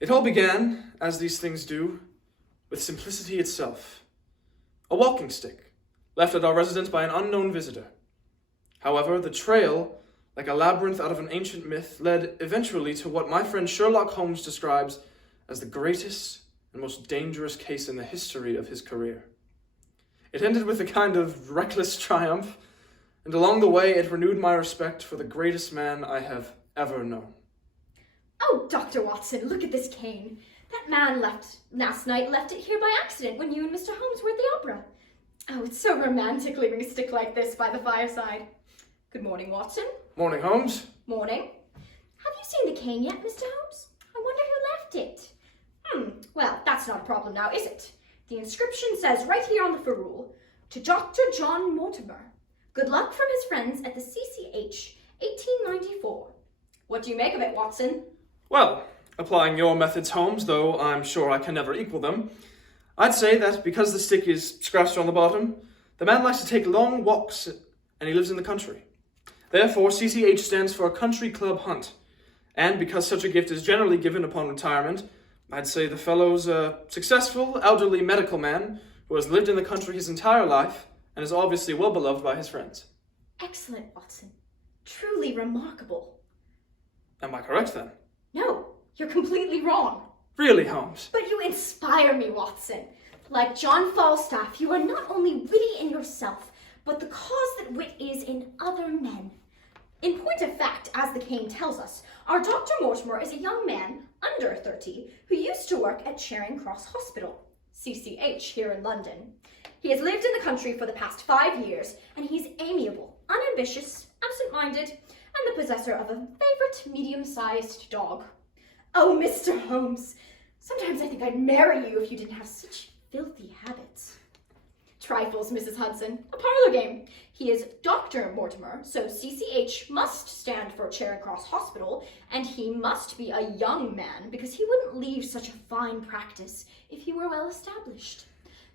It all began, as these things do, with simplicity itself. A walking stick, left at our residence by an unknown visitor. However, the trail, like a labyrinth out of an ancient myth, led eventually to what my friend Sherlock Holmes describes as the greatest and most dangerous case in the history of his career. It ended with a kind of reckless triumph, and along the way it renewed my respect for the greatest man I have ever known. Oh, Dr. Watson, look at this cane. That man last night left it here by accident when you and Mr. Holmes were at the opera. Oh, it's so romantic leaving a stick like this by the fireside. Good morning, Watson. Morning, Holmes. Morning. Have you seen the cane yet, Mr. Holmes? I wonder who left it. Well, that's not a problem now, is it? The inscription says right here on the ferrule, to Dr. John Mortimer. Good luck from his friends at the CCH, 1894. What do you make of it, Watson? Well, applying your methods, Holmes, though I'm sure I can never equal them, I'd say that because the stick is scratched on the bottom, the man likes to take long walks and he lives in the country. Therefore, CCH stands for Country Club Hunt. And because such a gift is generally given upon retirement, I'd say the fellow's a successful, elderly medical man who has lived in the country his entire life and is obviously well beloved by his friends. Excellent, Watson. Truly remarkable. Am I correct, then? No, you're completely wrong. Really, Holmes? But you inspire me, Watson. Like John Falstaff, you are not only witty in yourself, but the cause that wit is in other men. In point of fact, as the cane tells us, our Dr. Mortimer is a young man, under 30, who used to work at Charing Cross Hospital, CCH, here in London. He has lived in the country for the past 5 years, and he's amiable, unambitious, absent-minded, and the possessor of a favorite medium-sized dog. Oh, Mr. Holmes, sometimes I think I'd marry you if you didn't have such filthy habits. Trifles, Mrs. Hudson. A parlor game. He is Dr. Mortimer, so CCH must stand for Charing Cross Hospital, and he must be a young man because he wouldn't leave such a fine practice if he were well established.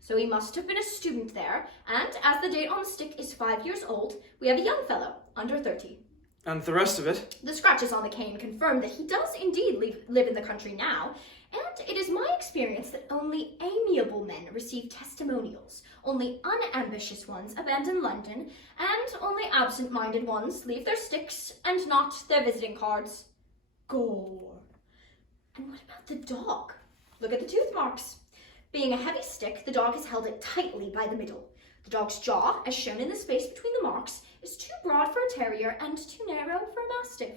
So he must have been a student there, and as the date on the stick is 5 years old, we have a young fellow, under 30. And the rest of it? The scratches on the cane confirm that he does indeed live in the country now, and it is my experience that only amiable men receive testimonials, only unambitious ones abandon London, and only absent-minded ones leave their sticks and not their visiting cards. Gore. And what about the dog? Look at the tooth marks. Being a heavy stick, the dog has held it tightly by the middle. The dog's jaw, as shown in the space between the marks, is too broad for a terrier and too narrow for a mastiff.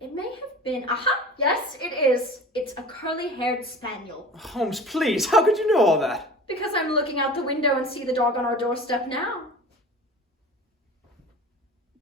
It may have been... Aha! Yes, it is. It's a curly-haired spaniel. Holmes, please, how could you know all that? Because I'm looking out the window and see the dog on our doorstep now.